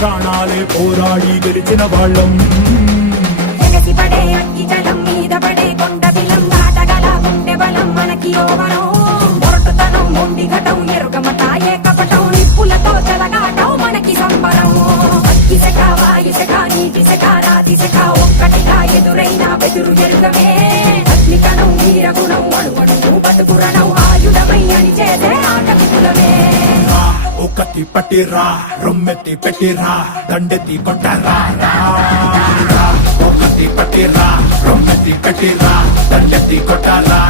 ప్రాణాలే పోరాడి గెలిచిన వాళ్ళం. ఎగసి పడే అగ్గి జలం మీద పడే కొండ బిలం దాటగల గుండె బలం మనకి ఓవరం. మొరటుతనం మొండి ఘటం ఎరుగమట ఏకపటం నిప్పులతో చెలగాటం మనకి సంబరం. ఇసక వాయుసక నీటిసక రాతిసక ఒక్కటిగా ఎదురైన బెదురు ఎరుగమే. అగ్నికణం వీరగుణం అణువణువు బతుకురణం ఆయుధమై అని చేసే ఆకలికులమే. ఒకటి పట్టిరా రొమ్మెత్తి పెట్టిరా దండెత్తి కొట్టరా. ఒకటి పట్టిరా రొమ్మెత్తి పెట్టిరా దండెత్తి కొట్టరా.